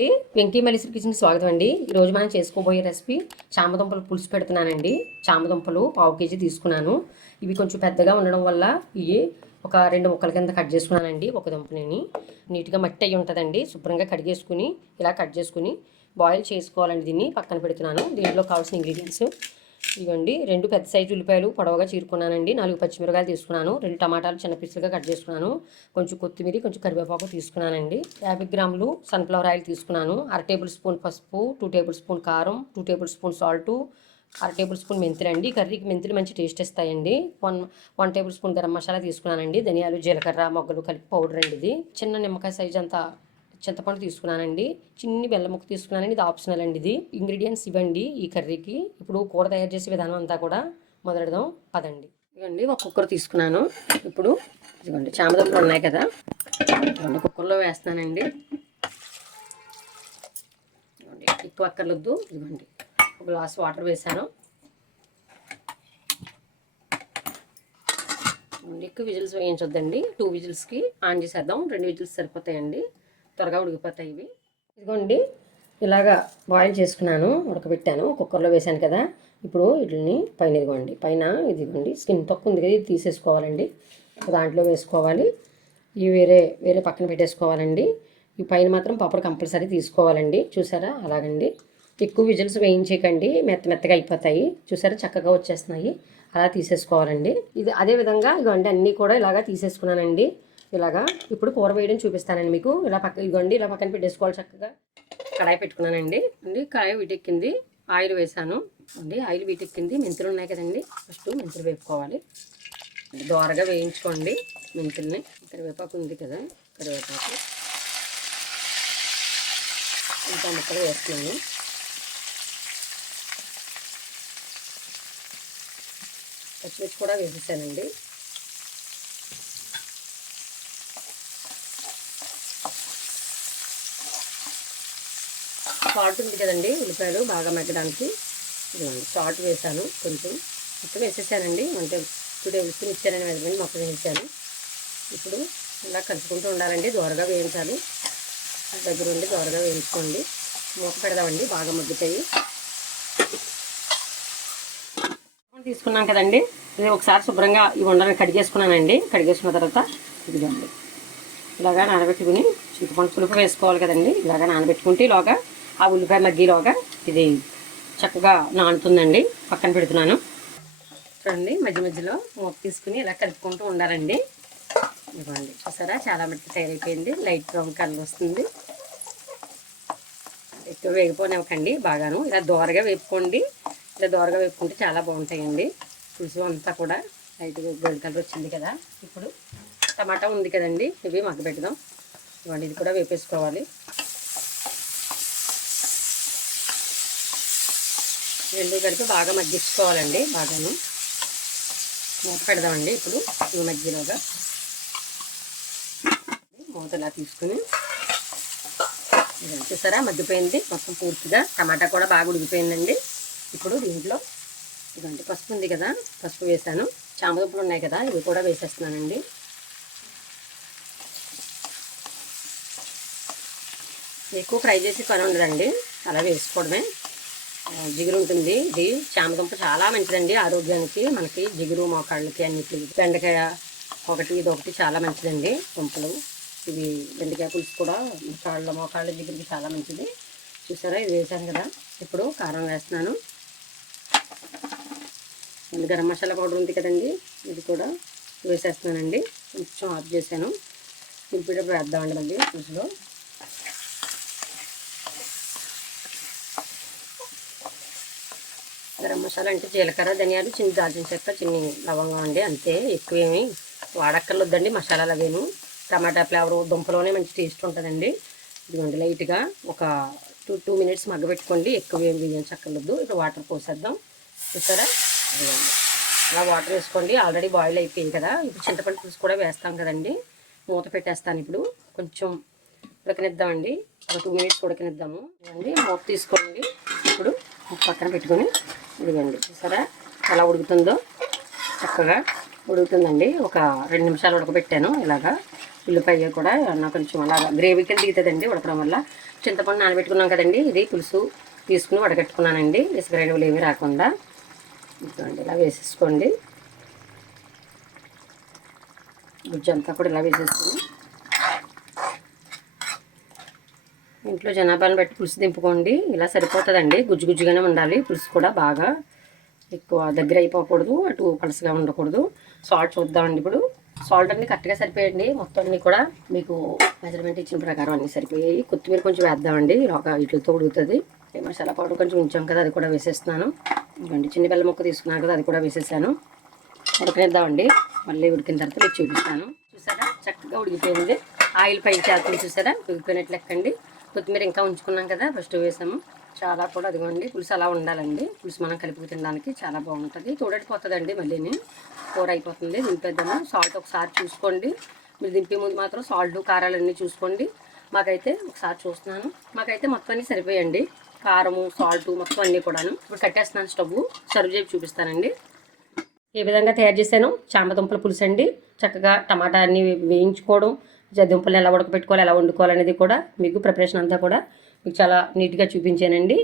అండి, వెంకీ మల్లీశ్వరి కిచెన్కి స్వాగతం అండి. ఈరోజు మనం చేసుకోబోయే రెసిపీ చామదుంపలు పులుసు పెడుతున్నానండి. చామదుంపలు 1/2 కేజీ తీసుకున్నాను. ఇవి కొంచెం పెద్దగా ఉండడం వల్ల ఇవి ఒక 2 ముక్కల కింద కట్ చేసుకున్నానండి. ఒక దుంపని నీట్గా మట్టి అయ్యి ఉంటుందండి. శుభ్రంగా కడిగేసుకుని ఇలా కట్ చేసుకుని బాయిల్ చేసుకోవాలండి. దీన్ని పక్కన పెడుతున్నాను. దీంట్లో కావాల్సిన ఇంగ్రీడియంట్స్ ఇవ్వండి. 2 పెద్ద సైజు ఉల్లిపాయలు పొడవుగా చీరుకున్నానండి. 4 పచ్చిమిరకాయలు తీసుకున్నాను. 2 టమాటాలు చిన్న పీసులుగా కట్ చేసుకున్నాను. కొంచెం కొత్తిమీర, కొంచెం కరివేపాకు తీసుకున్నానండి. 50 గ్రాములు సన్ఫ్లవర్ ఆయిల్ తీసుకున్నాను. 1/2 టేబుల్ స్పూన్ పసుపు, 2 టేబుల్ స్పూన్ కారం, 2 table spoon salt, 1/2 table spoon మెంతులు అండి. కర్రీకి మెంతులు మంచి టేస్ట్ ఇస్తాయండి. 1 టేబుల్ స్పూన్ గరం మసాలా తీసుకున్నానండి. ధనియాలు, జీలకర్ర, మొగ్గలు కలిపి పౌడర్ అండి. ఇది చిన్న నిమ్మకాయ సైజ్ అంతా చింతపండు తీసుకున్నానండి. చిన్ని బెల్లం ముక్క తీసుకున్నానండి. ఇది ఆప్షనల్ అండి. ఇది ఇంగ్రీడియంట్స్ ఇవ్వండి ఈ కర్రీకి. ఇప్పుడు కూర తయారు చేసే విధానం అంతా కూడా మొదలెడదాం పదండి. ఇవ్వండి, ఒక కుక్కర్ తీసుకున్నాను. ఇప్పుడు ఇదిగోండి చామదుంపలు ఉన్నాయి కదా, ఇదిగోండి కుక్కర్లో వేస్తున్నానండి. ఇదిగోండి ఎక్కువ అక్కర్లొద్దు. ఇదిగోండి ఒక గ్లాస్ వాటర్ వేసాను. ఎక్కువ విజిల్స్ వేయించొద్దండి. 2 విజిల్స్కి ఆన్ చేసేద్దాం. 2 విజిల్స్ సరిపోతాయండి, త్వరగా ఉడికిపోతాయి ఇవి. ఇదిగోండి ఇలాగా బాయిల్ చేసుకున్నాను, ఉడకబెట్టాను, కుక్కర్లో వేసాను కదా. ఇప్పుడు వీటిని పైన ఇదిగోండి స్కిన్ తక్కువ ఉంది కదా, ఇది తీసేసుకోవాలండి. దాంట్లో వేసుకోవాలి. ఇవి వేరే పక్కన పెట్టేసుకోవాలండి. ఈ పైన మాత్రం పప్పులు కంపల్సరీ తీసుకోవాలండి. చూసారా అలాగండి. ఎక్కువ విజిల్స్ వేయించేయకండి, మెత్తగా అయిపోతాయి. చూసారా చక్కగా వచ్చేస్తున్నాయి. అలా తీసేసుకోవాలండి. ఇది అదే విధంగా ఇదిగోండి అన్నీ కూడా ఇలాగా తీసేసుకున్నానండి. ఇలాగా ఇప్పుడు కూర వేయడం చూపిస్తానండి మీకు. ఇదిగోండి ఇలా పక్కన పెట్టేసుకోవాలి. చక్కగా కడాయి పెట్టుకున్నానండి. కడాయి వీటెక్కింది, ఆయిల్ వేసాను అండి. ఆయిల్ వీటెక్కింది. మెంతులు ఉన్నాయి కదండి, ఫస్ట్ మెంతులు వేపుకోవాలి. దోరగా వేయించుకోండి మెంతుల్ని. కరివేపాకు ఉంది కదా, కరివేపాకు ఇంకా ముక్కలు వేస్తున్నాను. పచ్చిమిర్చి కూడా వేసేసానండి. సాల్ట్ ఉంది కదండి, ఉల్లిపాయలు బాగా మగ్గడానికి. ఇదిగోండి సాల్ట్ వేసాను, కొంచెం మొత్తం వేసేసానండి. 2 టేబుల్ స్పూన్ ఇచ్చానని మెజర్మెంట్ మొత్తం వేసాను. ఇప్పుడు ఇలా కలుపుకుంటూ ఉండాలండి, దోరగా వేయించాలి. దగ్గర ఉండి దోరగా వేయించుకోండి. మూత పెడదామండి, బాగా మగ్గుతాయి. తీసుకున్నాం కదండి, ఇది ఒకసారి శుభ్రంగా ఈ వండని కడిగేసుకున్నానండి. కడిగేసుకున్న తర్వాత ఇదిగోండి ఇలాగా నానబెట్టుకుని చింతపండు పులుపు వేసుకోవాలి కదండి. ఇలాగా నానబెట్టుకుంటే ఇలాగా ఆ ఉల్లిపాయ మగ్గిలోగా ఇది చక్కగా నానుతుందండి. పక్కన పెడుతున్నాను. చూడండి మధ్య మధ్యలో మూత తీసుకుని ఇలా కలుపుకుంటూ ఉండాలండి. ఇవ్వండి చూసారా చాలా మట్టి తయారైపోయింది. లైట్ బ్రౌన్ కలర్ వస్తుంది. ఎక్కువ వేగిపోనివ్వకండి, బాగాను ఇలా దోరగా వేపుకోండి. ఇలా దోరగా వేపుకుంటే చాలా బాగుంటాయండి. పులుసు అంతా కూడా లైట్గా గోల్డ్ కలర్ వచ్చింది కదా. ఇప్పుడు టమాటా ఉంది కదండి, ఇవి మగ్గబెడదాం. ఇవ్వండి ఇది కూడా వేపేసుకోవాలి. 2 కలిపి బాగా మగ్గించుకోవాలండి. బాగాను మూత పెడదామండి. ఇప్పుడు ఈ మధ్యలోగా మూత ఇలా తీసుకుని చూసారా మగ్గిపోయింది మొత్తం పూర్తిగా. టమాటా కూడా బాగా ఉడికిపోయిందండి. ఇప్పుడు దీంట్లో ఇదండి పసుపు ఉంది కదా, పసుపు వేసాను. చామదుంపలు ఉన్నాయి కదా, ఇవి కూడా వేసేస్తున్నానండి. ఎక్కువ ఫ్రై చేసి పని ఉండదండి, అలా వేసుకోవడమే. జిగురు ఉంటుంది. ఇది చామదుంప చాలా మంచిదండి ఆరోగ్యానికి, మనకి జిగురు మోకాళ్ళకి అన్నిటికి. బెండకాయ ఇది చాలా మంచిదండి దుంపలు. ఇవి బెండకాయ పులుసు కూడా మోకాళ్ళ జిగురుకి చాలా మంచిది. చూసారా ఇది వేసాను కదా. ఇప్పుడు కారం వేస్తున్నాను. గరం మసాలా పౌడర్ ఉంది కదండి, ఇది కూడా వేసేస్తున్నానండి. కొంచెం ఆఫ్ చేశాను. దింపేటప్పుడు వేద్దామండి మళ్ళీ పులుసులో. గరం మసాలా అంటే జీలకర్ర, ధనియాలు, చిన్న దాల్చిన చెక్క, చిన్ని లవంగం అండి, అంతే. ఎక్కువేమి వాడక్కర్లొద్దండి మసాలాలు అవేను. టమాటా ఫ్లేవరు దుంపలోనే మంచి టేస్ట్ ఉంటుందండి. ఇదిగోండి లైట్గా ఒక 2 మినిట్స్ మగ్గబెట్టుకోండి. ఎక్కువ ఏం వేయించక్కర్లొద్దు. ఇప్పుడు వాటర్ పోసేద్దాం. చూసారా ఇదిగోండి అలా వాటర్ వేసుకోండి. ఆల్రెడీ బాయిల్ అయిపోయింది కదా. ఇప్పుడు చింతపండు పులుసు కూడా వేస్తాం కదండి. మూత పెట్టేస్తాను. ఇప్పుడు కొంచెం ఉడకనిద్దామండి, ఒక 2 మినిట్స్ ఉడకనిద్దాము. ఇవ్వండి మూత తీసుకోండి. ఇప్పుడు పక్కన పెట్టుకొని ఇదిగోండి చూసారా ఎలా ఉడుకుతుందో, చక్కగా ఉడుకుతుందండి. ఒక 2 నిమిషాలు ఉడకబెట్టాను ఇలాగా. ఉల్లిపాయ కూడా ఏమన్నా కొంచెం అలాగా గ్రేవీకి దిగుతుందండి ఉడకడం వల్ల. చింతపండు నానబెట్టుకున్నాం కదండి, ఇది పులుసు తీసుకుని వడగట్టుకున్నానండి ఇసుక రేణువులు ఏమీ రాకుండా. ఇలా వేసేసుకోండి. గుజ్జు అంతా కూడా ఇలా వేసేసుకుని ఇంట్లో జనాభాను బట్టి పులుసు దింపుకోండి. ఇలా సరిపోతుందండి. గుజ్జు గుజ్జుగానే ఉండాలి. పులుసు కూడా బాగా ఎక్కువ దగ్గర అయిపోకూడదు, అటు పలసగా ఉండకూడదు. సాల్ట్ చూద్దామండి. ఇప్పుడు సాల్ట్ అన్నీ కరెక్ట్గా సరిపోయండి. మొత్తం అన్నీ కూడా మీకు మెజర్మెంట్ ఇచ్చిన ప్రకారం అన్నీ సరిపోయాయి. కొత్తిమీర కొంచెం వేద్దామండి, ఒక వీటితో ఉడుకుతుంది. మసాలా పౌడర్ కొంచెం ఉంచాం కదా, అది కూడా వేసేస్తున్నాను. ఇవ్వండి, చిన్న బెల్లం ముక్క తీసుకున్నాను కదా, అది కూడా వేసేసాను. ఉడకనిద్దామండి. మళ్ళీ ఉడికిన తర్వాత మీకు చూపిస్తాను. చూసారా చక్కగా ఉడికిపోయింది. ఆయిల్ పైకి చేస్తుంది, చూసారా ఉడికిపోయినట్లు లెక్కండి. కొత్తిమీర ఇంకా ఉంచుకున్నాం కదా, ఫస్ట్ వేసాము. చాలా కూడా అదిగోండి, పులుసు అలా ఉండాలండి. పులుసు మనం కలిపి తినడానికి చాలా బాగుంటుంది. తోడైపోతుందండి, మళ్ళీని కూర అయిపోతుంది. దింపేద్దాము. సాల్ట్ ఒకసారి చూసుకోండి. మీరు దింపే ముందు మాత్రం సాల్ట్ కారాలన్నీ చూసుకోండి. మాకైతే ఒకసారి చూస్తున్నాను, మాకైతే మొత్తం అన్నీ సరిపోయండి. కారము సాల్ట్ మొత్తం అన్నీ కూడాను. ఇప్పుడు కట్టేస్తున్నాను స్టవ్. సర్వ్ చేసి చూపిస్తానండి ఏ విధంగా తయారు చేశాను. చామదుంపల పులుసు అండి. చక్కగా టమాటా అన్నీ వేయించుకోవడం, దుంపలు ఎలా ఉడకపెట్టుకోవాలి, ఎలా వండుకోవాలనేది కూడా మీకు ప్రిపరేషన్ అంతా కూడా మీకు చాలా నీట్గా చూపించానండి.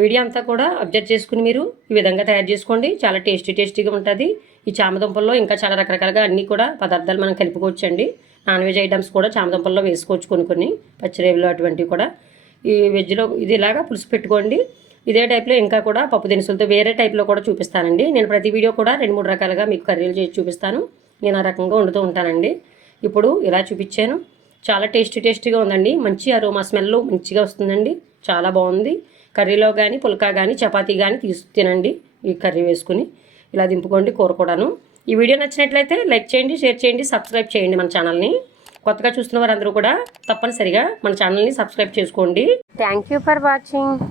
వీడియో అంతా కూడా అబ్జర్వ్ చేసుకుని మీరు ఈ విధంగా తయారు చేసుకోండి. చాలా టేస్టీగా ఉంటుంది. ఈ చామదుంపల్లో ఇంకా చాలా రకరకాలుగా అన్నీ కూడా పదార్థాలు మనం కలుపుకోవచ్చండి. నాన్ వెజ్ ఐటమ్స్ కూడా చామదుంపల్లో వేసుకోవచ్చు, కొన్ని పచ్చిరేవులు అటువంటివి కూడా. ఈ వెజ్లో ఇది ఇలాగా పులుసు పెట్టుకోండి. ఇదే టైప్లో ఇంకా కూడా పప్పు దినుసులతో వేరే టైప్లో కూడా చూపిస్తానండి. నేను ప్రతి వీడియో కూడా 2-3 రకాలుగా మీకు కర్రీలు చేసి చూపిస్తాను. నేను ఆ రకంగా వండుతూ ఉంటానండి. ఇప్పుడు ఇలా చూపించాను. చాలా టేస్టీగా ఉందండి. మంచి అరోమా స్మెల్ మంచిగా వస్తుందండి. చాలా బాగుంది. కర్రీలో కానీ పుల్కా కానీ చపాతీ కానీ తినండి. ఈ కర్రీ వేసుకుని ఇలా దింపుకోండి. కూర కూడాను. ఈ వీడియో నచ్చినట్లయితే లైక్ చేయండి, షేర్ చేయండి, సబ్స్క్రైబ్ చేయండి మన ఛానల్ని. కొత్తగా చూస్తున్న వారందరూ కూడా తప్పనిసరిగా మన ఛానల్ని సబ్స్క్రైబ్ చేసుకోండి. Thank you for watching.